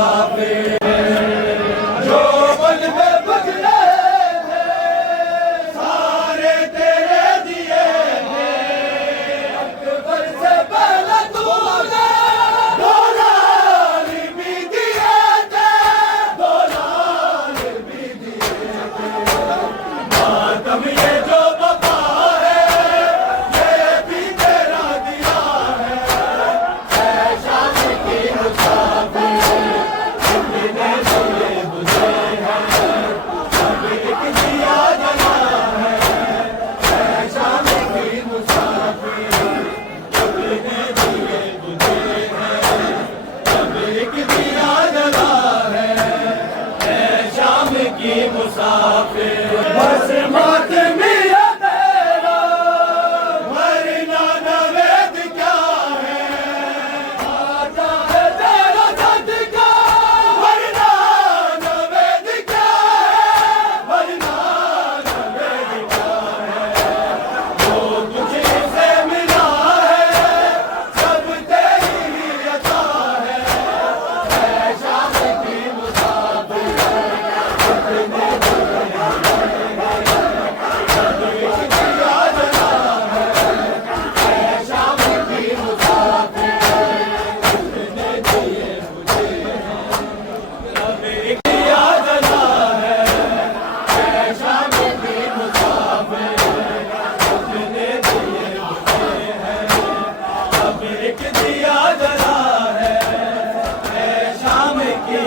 मुसाफिर जो मन में बदले थे सारे तेरे दिए हैं। अकबर से पहले तूने दो लाल भी दिए थे, दो लाल भी दिए थे। मातम ये जो वफा है ये भी तेरा दिया है। शाम की मुसाफिर तुमने दिए मुझे है, अब एक दिया जला है। शाम की मुसाफिर तुमने दिए मुझे है, अब एक दिया जला है। शाम की मुसाफिर बस मातमी है तेरा, वरना नवेद क्या है। आता है तेरा सदका, वरना नवेद क्या है, वरना नवेद क्या है। जो कुछ से मिला है सब तेरी ही अता है। शाम की मुसाफिर तुमने दिए अब एक दिया जला है। शाम की मुसाफिर तुमने दिए मुझे अब एक दिया जला है। शाम की मुसाफिर तुमने दिए मुझे है, अब एक दिया जला है। शाम की